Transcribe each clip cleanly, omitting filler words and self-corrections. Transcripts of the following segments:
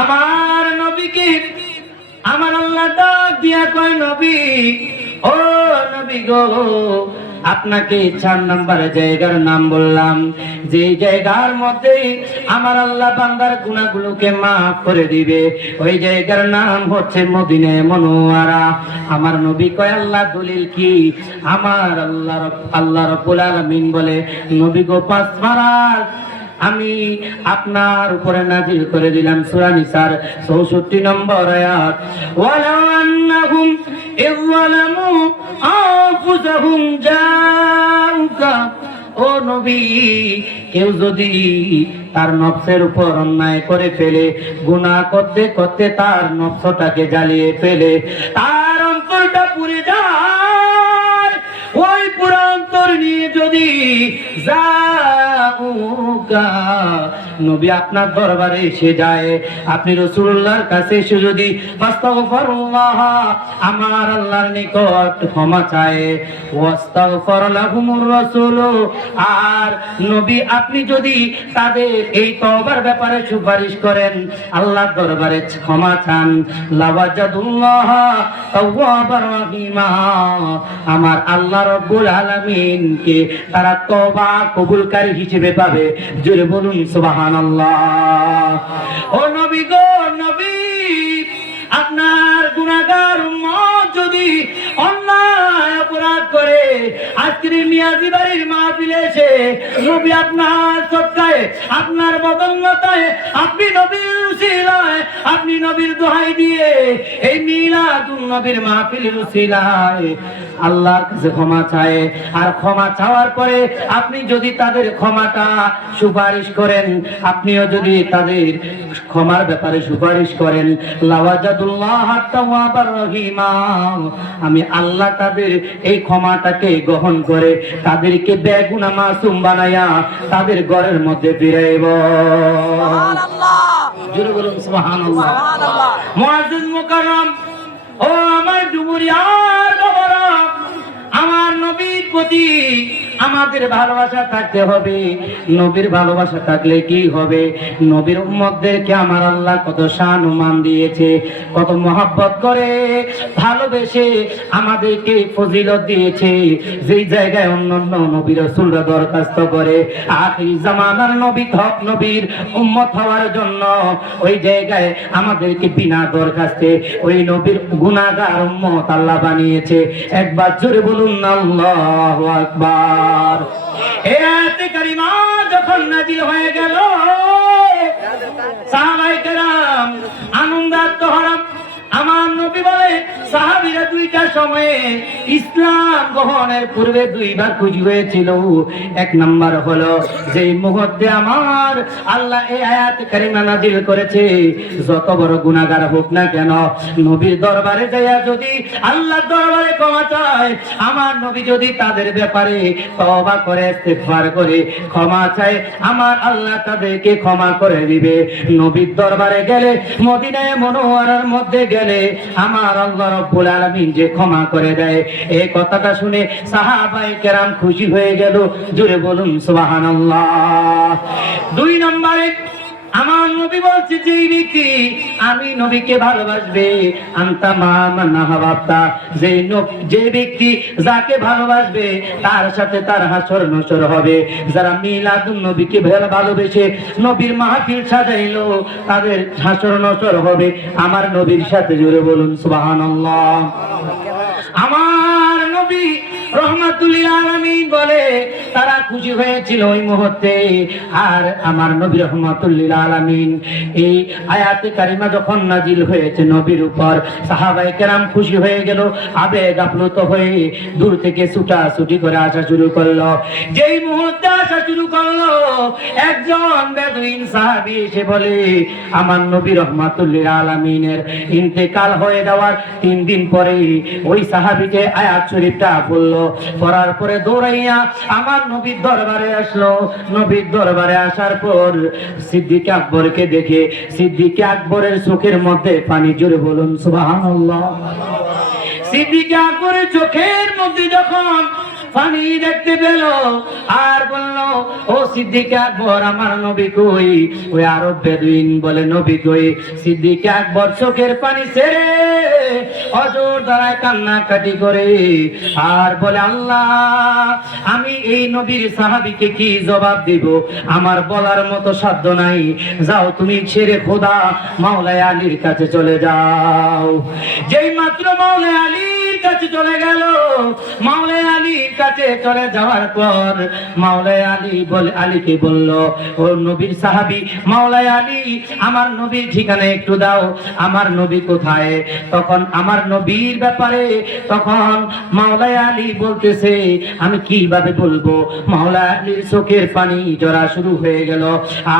আমার নবীকে আমার আল্লাহ ডাক দিয়া কয়, নবী, ও নবী গো, আপনাকে 4 নম্বর জায়গার নাম বললাম, যে জায়গার মধ্যে আমার আল্লাহ বান্দার গুনাহগুলোকে মাফ করে দিবে, ওই জায়গার নাম হচ্ছে মদিনা মুনাওয়ারা। আমার নবী কয়, আল্লাহ দলিল কি? আমার আল্লাহ রাব্বুল আলামিন বলে, নবী গো, 5 ফারাজ আমি আপনার উপরে নাজিল করে দিলাম। সূরা নিসার 64 নম্বর আয়াত, ওয়ালা আন্নাহুম ইযলামু আনফুসাহুম জাউকা, ও নবী, কেউ যদি তার নফসের উপর অন্যায় করে ফেলে, গুনাহ করতে করতে তার নফসটাকে জ্বালিয়ে ফেলে, তার অন্তরটা পুড়ে যায়, ওই পুরো অন্তর নিয়ে যদি নবী আপনার দরবারে এসে যায়, আপনি রাসূলুল্লাহর কাছে এসে যদি ফাস্তাগফিরুল্লাহ, আমার আল্লাহর নিকট ক্ষমা চায়, ওয়াস্তাগফার লাহুমুর রাসূল, আর নবী আপনি যদি তাদের এই তওবার ব্যাপারে সুপারিশ করেন, আল্লাহর দরবারে ক্ষমা চান, লাওয়াজাদুল্লাহ তাওয়াবার রহিমা, আমার আল্লাহ রাব্বুল আলামিনকে তারা তওবা কবুলকারী হিসেবে পাবে। জোরে বলুন সুবহানাল্লাহ। ও নবী গো, নবী, আপনার গুনাহগার উম্মত যদি অন্যায় অপরাধ করে আজকের মিয়াজি বাড়ির মাহফিলে এসে নবী আপনার সদকায়, আপনার বদৌলতায়, আপনি নবীর উসিলায়, আপনি নবীর দোহাই দিয়ে এই মিলাদুন নবীর মাহফিলের উসিলায় আল্লাহর কাছে ক্ষমা চায়, আর ক্ষমা চাওয়ার পরে আপনি যদি তাদের ক্ষমাটা সুপারিশ করেন, আপনিও যদি তাদের ক্ষমার ব্যাপারে সুপারিশ করেন, লাওয়াজাদুল্লাহ তাওয়াবার রহিমা, আমি আল্লাহ তাদের এই ক্ষমাটাকে গ্রহণ করে তাদেরকে বেগুনাহ মাসুম বানায়া তাদের ঘরের মধ্যে ফিরাইব। সুবহানাল্লাহ, জোরে বলুন সুবহানাল্লাহ। মুআজ্জিজ মুকাররম, ও আমার ডুমুরিয়ার বাবারা, আমার নবীর প্রতি আমাদের ভালোবাসা থাকতে হবে। নবীর ভালোবাসা থাকলে কি হবে? নবীর উম্মতদেরকে আমার আল্লাহ কত শান ও মান দিয়েছে, কত মহব্বত করে ভালোবেসে আমাদেরকে ফজিলত দিয়েছে, যেই জায়গায় অন্যান্য নবী রাসূলরা দরখাস্ত করে আখির জামানার নবী হক নবীর উম্মত হওয়ার জন্য, ওই জায়গায় আমাদেরকে বিনা দরখাস্তে ওই নবীর গুনাহগার উম্মত আল্লাহ বানিয়েছে। একবার জোরে বলুন আল্লাহু আকবার। এই আয়াতে কারিমা যখন নাযিল হয়ে গেল, সাহাবায়ে কেরাম আনন্দাত্মহারা, আমার নবী বলে সাহাবীরা 2টা সময়ে ইসলাম গ্রহণের পূর্বে 2বার খুশি হয়েছিল। 1 নাম্বার হলো যে মুহূর্তে আমার আল্লাহ এই আয়াত কারিমা নাযিল করেছে, যত বড় গুনাহগার হোক না কেন, নবীর দরবারে যায়া যদি আল্লাহর দরবারে ক্ষমা চায়, আমার নবী যদি তাদের ব্যাপারে তওবা করে ইস্তিগফার করে ক্ষমা চায়, আমার আল্লাহ তাদেরকে ক্ষমা করে দিবে। নবীর দরবারে গেলে, মদিনা মুনাওয়ারার মধ্যে গেলে আমার আল্লাহ রাব্বুল আলামিন যে ক্ষমা করে দেয়, এই কথাটা শুনে সাহাবায়ে কেরাম খুশি হয়ে গেল। জোরে বলুন সুবহানাল্লাহ। 2 নম্বরে আমার নবী বলছে, যে ব্যক্তি আমি নবীকে ভালোবাসবে, আনতা মান হাবাবতা, যে ব্যক্তি যাকে ভালোবাসবে তার সাথে তার হাসর নসর হবে। যারা মিলাদুন নবীকে ভালোবেসে নবীর মাহফিল সাজাইলো, তাদের হাসর নসর হবে আমার নবীর সাথে। জোরে বলুন সুবহানাল্লাহ। আমার নবী রহমাতুল লিল আলামিন বলে তারা খুশি হয়েছিল ওই মুহূর্তে। আর আমার নবী রহমাতুল লিল আলামিন এই আয়াতে কারিমা যখন নাজিল হয়েছে নবীর উপর, সাহাবায়ে কেরাম খুশি হয়ে গেল, আবেগ আপ্লুত হয়ে দূর থেকে ছুটাছুটি করে আসা শুরু করলো। যেই মুহূর্তে আসা শুরু করলো, একজন বেদুইন সাহাবী এসে বলে, আমার নবী রহমাতুল লিল আলামিনের ইন্তেকাল হয়ে যাওয়ার 3 দিন পরে ওই সাহাবীকে আয়াত শরীফটা পড়লো। পড়ার পরে দৌড়াইয়া আমার নবীর দরবারে আসলো। নবীর দরবারে আসার পর সিদ্দিক আকবরকে দেখে সিদ্দিক আকবরের চোখের মধ্যে পানি। জোরে বলুন সুবহানাল্লাহ। সিদ্দিক আকবরের চোখের মধ্যে যখন পানি দেখতে পেল আর বলল, ও সিদ্দিক আকবর, আমার নবী কই? ওই আরব বেদুইন বলে, নবী কই? সিদ্দিক আকবর চোখের পানি ছেড়ে অজর দ্বারায় কান্নাকাটি করে আর বলে, আল্লাহ, আমি এই নবীর সাহাবীকে কি জবাব দিব? আমার বলার মতো সাধ্য নাই। যাও তুমি ছেড়ে খোদা মাওলা আলীর কাছে চলে যাও। যেই মাত্র মাওলা আলীর কাছে চলে গেল, মাওলা আলীর কাছে চলে যাওয়ার পর মাওলা আলী বলে, আলীকে বলল, ও নবীর সাহাবী মাওলা আলী, আমার নবীর ঠিকানা একটু দাও, আমার নবী কোথায়? তখন আমার নবীর ব্যাপারে তখন মাওলা আলী বলতেছে, আমি কিভাবে বলবো? মাওলা আলীর চোখের পানি জরা শুরু হয়ে গেল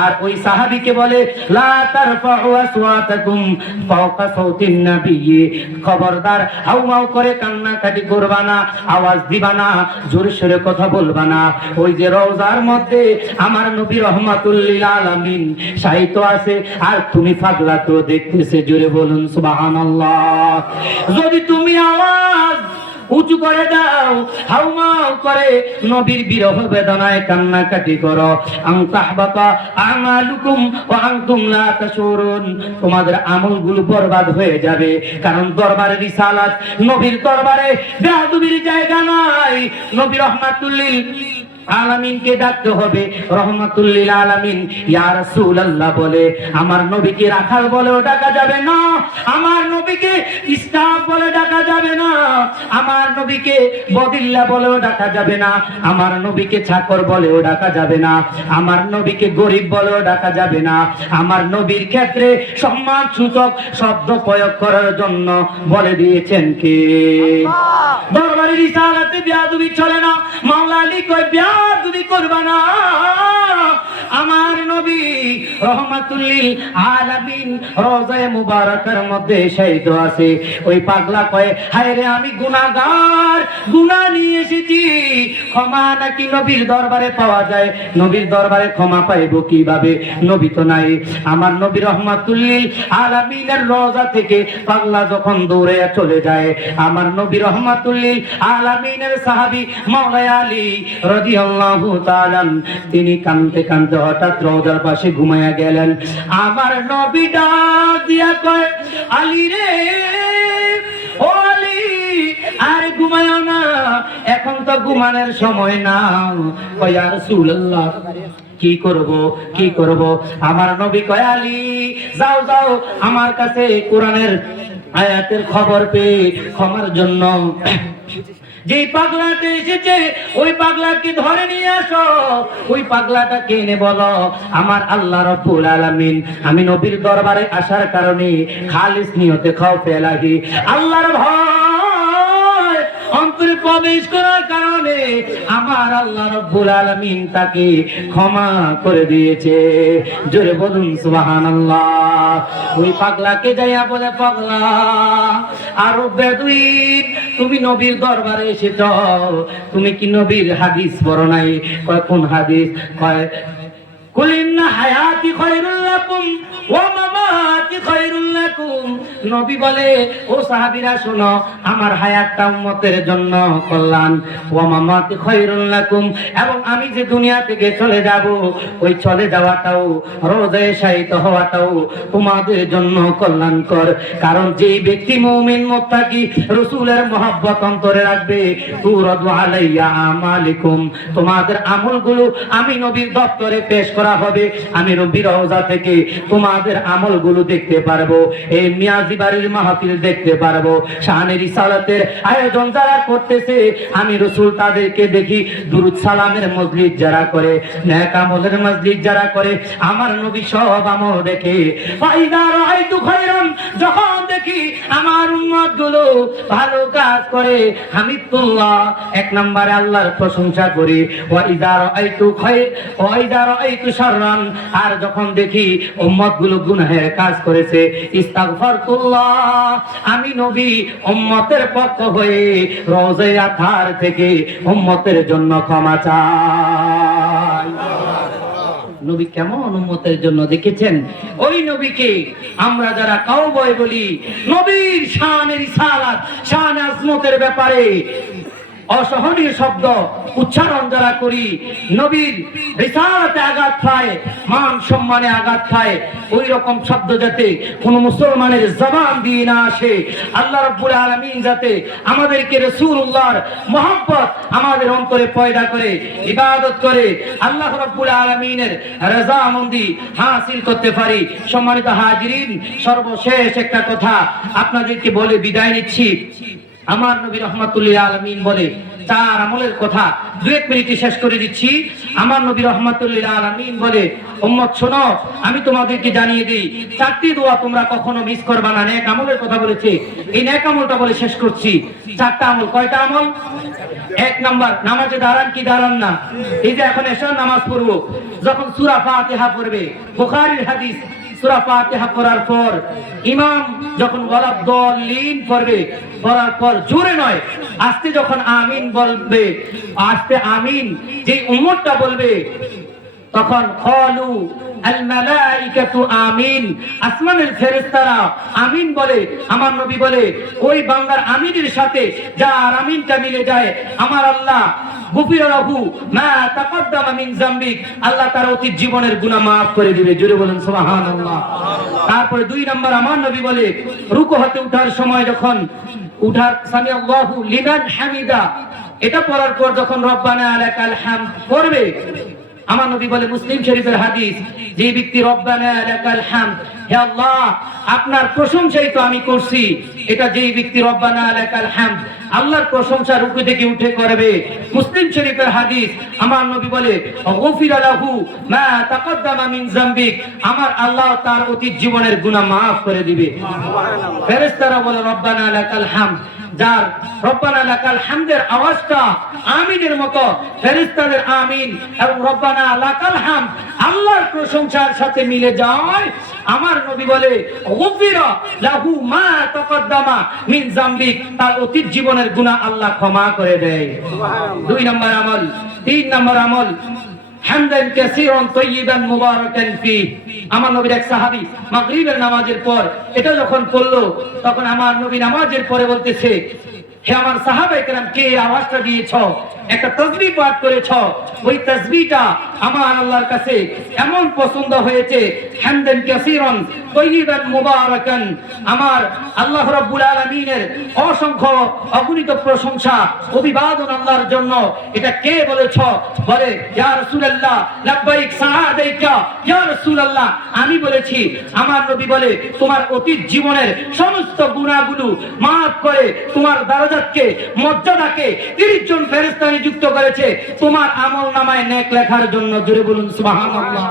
আর ওই সাহাবীকে বলে, লা তারফাউ আসওয়াতাকুম ফাওকা সাউতিন নবী, খবরদার হাউমাউ করে কান্নাকাটি করবা না, আওয়াজ দিবা না, জোরে সোরে কথা বলবা না। ওই যে রওজার মধ্যে আমার নবী রহমাতুল লিল আলামিন সাহিত্য আছে, আর তুমি পাগলা তো দেখতেছে। জোরে বলুন সুবহানাল্লাহ। যদি তুমি আওয়াজ উঁচু করে দাও, হাউমাউ করে নবীর বিরহ বেদনায় কান্নাকাটি করো, আনতাহবাতা আমালুকুম ওয়া আনতুম লা তাশুরুন, তোমাদের আমলগুলো বরবাদ হয়ে যাবে। কারণ দরবারে রিসালাত, নবীর দরবারে বেয়াদবির জায়গা নাই। নবী রহমাতুল লিল আলামিনকে ডাকতে হবে রহমাতুল লিল আলামিন। ইয়া রাসূলুল্লাহ বলে, আমার নবীকে রাখাল বলেও ডাকা যাবে না, আমার নবীকে স্টাফ বলে ডাকা যাবে না, আমার নবীকে বদিল্লা বলেও ডাকা যাবে না, আমার নবীকে চাকর বলেও ডাকা যাবে না, আমার নবীকে গরিব বলেও ডাকা যাবে না। আমার নবীর ক্ষেত্রে সম্মান সূচক শব্দ প্রয়োগ করার জন্য বলে দিয়েছেন কে? দরবারে রিসালাতে বেয়াদবি চলে না। মাওলা আলী কয়, বেয়াদবি করবা না। আমার নবী রহমাতুল লিল আলামিন রওজায়ে মুবারাকার মধ্যে শহীদ আছে। ওই পাগলা কয়, হায় রে, আমি গুনাহগার, গুনাহ নিয়ে এসেছি, ক্ষমা নাকি নবীর দরবারে পাওয়া যায়? নবীর দরবারে ক্ষমা পাইব কিভাবে? নবী তো নাই। আমার নবী রহমাতুল লিল আলামিনের রওজা থেকে পাগলা যখন দৌড়ে চলে যায়, আমার নবী রহমাতুল লিল আলামিনের সাহাবী মাওলা আলী রাদিয়াল্লাহু তাআলা তিনি কাঁদতে কাঁদতে হঠাৎ রওজার পাশে ঘুমায়া গেলেন। আমার নবী ডাক দিয়া কয়, আলী রে, ও আলী, আর ঘুমায়ো না, এখন তো ঘুমানোর সময় না। কয়, ইয়া রাসূলুল্লাহ, কি করব, কি করব? আমার নবী কয়, আলী, যাও যাও, আমার কাছে কোরআনের আয়াতের খবর পেয়ে ক্ষমার জন্য যে পাগলাটা এসেছে, ওই পাগলাকে ধরে নিয়ে আসো। ওই পাগলাটাকে এনে বলো, আমার আল্লাহ রাব্বুল আলামিন আমি নবীর দরবারে আসার কারণে খালিস নিয়তে খাওফে এলাহি, আল্লাহর ভয় অন্তরে প্রবেশ করার কারণে আমার আল্লাহ রাব্বুল আলামিন তাকে ক্ষমা করে দিয়েছে। জোরে বলুন সুবহানাল্লাহ। ওই পাগলাকে যাইয়া বলে, পাগলা, আরব বেদুইন, তুমি নবীর দরবারে এসেছ, তুমি কি নবীর হাদিস পড়ো নাই? কয়, কোন হাদিস? কয়, কুলিন্না হায়াতি খায়রুল লাকুম ওয়া মামাতি খায়রুল লাকুম। নবী বলে, ও সাহাবীরা শোনো, আমার হায়াতটা উম্মতের জন্য কল্যাণ, ওয়া মামাতি খায়রুল লাকুম, এবং আমি যে দুনিয়া থেকে চলে যাব, ওই চলে যাওয়াটাও, রোজায় শায়িত হওয়াটাও তোমাদের জন্য কল্যাণকর। কারণ যেই ব্যক্তি মুমিন মুত্তাকি রাসূলের মহব্বত অন্তরে রাখবে, তুরাদু আলাইয়া আমালিকুম, তোমাদের আমলগুলো আমি নবীর দপ্তরে পেশ করা হবে, আমি নবীর রওজা থেকে তোমাদের আমলগুলো দেখতে পারবো, এই মিয়াজি বাড়ির মাহফিল দেখতে পারবো, শানে রিসালাতের আয়োজন যারা করতেছে আমি রাসূল তাদেরকে দেখি, দুরূদ সালামের মজলিস যারা করে, নেক আমলের মজলিস যারা করে, আমার নবী সব আমল দেখে। ফাইদা রাআইতু খায়রান, যখন দেখি আমার উম্মতগুলো ভালো কাজ করে, হামিদুল্লাহ, এক নম্বরে আল্লাহর প্রশংসা করি। ওয়া ইযা রাআইতু খায়র ওয়া ইযা রাআইতু শাররান, আর যখন দেখি উম্মতগুলো গুনাহের কাজ করেছে, ইস্তাগফারতুল্লাহ, আমি নবী উম্মতের পক্ষ হয়ে রওজায়ে আতহার থেকে উম্মতের জন্য ক্ষমা চাই। নবী কেমন উম্মতের জন্য দেখেছেন? ওই নবীকে আমরা যারা কাউবয় বলি, নবীর শানে রিসালাত, শানে আজমতের ব্যাপারে অসহনীয় শব্দ উচ্চারণ যারা করি, নবীর রিসালাতে আঘাত পায়, মান সম্মানে আঘাত পায়, ওই রকম শব্দ যাতে কোন মুসলমানের জবান দিয়ে না আসে। আল্লাহ রাব্বুল আলামিন যাতে আমাদেরকে রাসূলুল্লাহর মহব্বত আমাদের অন্তরে পয়দা করে ইবাদত করে আল্লাহ রাব্বুল আলামিনের রাযামন্দি হাসিল করতে পারি। সম্মানিত হাজিরিন, সর্বশেষ একটা কথা আপনাদেরকে বলে বিদায় নিচ্ছি। আমার নবী রহমাতুল্লিল আলামিন বলে চার আমলের কথা 2 মিনিটে শেষ করে দিচ্ছি। আমার নবী রহমাতুল্লিল আলামিন বলে, উম্মত শোনো, আমি তোমাদেরকে জানিয়ে দিই, 4টি দোয়া তোমরা কখনো মিস করবা না। নেক আমলের কথা বলেছে, এই নেক আমলটা বলে শেষ করছি। 4টা আমল। কয়টা আমল? 1 নাম্বার, নামাজে দাঁড়ান কি দাঁড়ান না? এই যে এখন এশার নামাজ পড়বো, যখন সূরা ফাতিহা পড়বে, বুখারীর হাদিস, সূরা ফাতিহা পড়ার পর ইমাম যখন ওয়ালাদ-দাল্লিন পড়বে, পড়ার পর জোরে নয়, আস্তে যখন আমিন বলবে, আস্তে আমিন যে উম্মতটা বলবে, তখন ক্বালু আল মালাইকাতু আমিন, আসমানের ফেরেশতারা আমিন বলে। আমার নবী বলে, ওই বান্দার আমিনের সাথে যার আমিনটা মিলে যায়, আমার আল্লাহ গুফির লাহু মা তাকদ্দামা মিন যামবিক, আল্লাহ তার অতীত জীবনের গুনাহ maaf করে দিবে। জোরে বলেন সুবহানাল্লাহ। তারপরে 2 নাম্বার, আমার নবী বলে, রুকু হতে ওঠার সময় যখন উঠার সামি আল্লাহু লিমান হামিদা, এটা পড়ার পর যখন রব্বানা লাকাল হামদ পড়বে, আমার নবী বলে, মুসলিম শরীফের হাদিস, যে ব্যক্তি রব্বানা লাকাল হামদ, হে আল্লাহ আপনার প্রশংসাই তো আমি করছি, এটা যেই ব্যক্তি রব্বানা লাকাল হামদ আল্লাহর প্রশংসা রুকু থেকে উঠে করবে, মুসলিম শরীফের হাদিস, আমার নবী বলে, গুফিরা লাহু মা তাকদ্দামা মিন যামবিক, আমার আল্লাহ তার অতীত জীবনের গুনাহ maaf করে দিবে। ফেরেশতারা বলে, রব্বানা লাকাল হামদ, যার রব্বানা লাকাল হামদের আওয়াজটা আমিনের মতো, ফেরেশতাদের আমিন এবং রব্বানা লাকাল হামদ আল্লাহর প্রশংসার সাথে মিলে যায়, আমার নবী বলে, গুফিরা লাহু মা তাকদ্দামা মিন যামবিক, তার অতীত জীবনের গুনাহ আল্লাহ ক্ষমা করে দেয়। 2 নম্বর আমল। 3 নম্বর আমল, হামদান কাসীরান তাইয়িবান মুবারাকান ফি। আমার নবীর এক সাহাবী মাগরিবের নামাজের পর এটা যখন পড়লো, তখন আমার নবী নামাজের পরে বলতেছে, হে আমার সাহাবায়ে কেরাম, কে আওয়াজটা দিয়েছ, একটা তাসবিহ পাঠ করেছ, ওই তাসবিহটা আমার আল্লাহর কাছে এমন পছন্দ হয়েছে, হামদান কাসীরান তাইয়িবান মুবারাকান, আমার আল্লাহ রাব্বুল আলামিনের অসংখ্য অগণিত প্রশংসা অভিবাদন আল্লাহর জন্য। এটা কে বলেছ? বলে, ইয়া রাসূলুল্লাহ লাব্বাইক সাআদাইকা ইয়া রাসূলুল্লাহ, আমি বলেছি। আমার নবী বলে, তোমার অতীত জীবনের সমস্ত গুনাহগুলো maaf করে তোমার দরজাকে, মর্যাদাকে 30 জন ফেরেশতা নিযুক্ত করেছে তোমার আমলনামায় নেক লেখার জন্য। জোরে বলুন সুবহানাল্লাহ।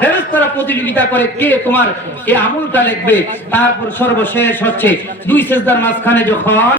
ফেরেশতারা প্রতিযোগিতা করে কে তোমার এই আমলটা লিখবে। তারপর সর্বশেষ হচ্ছে 2 সিজদার মাঝখানে যখন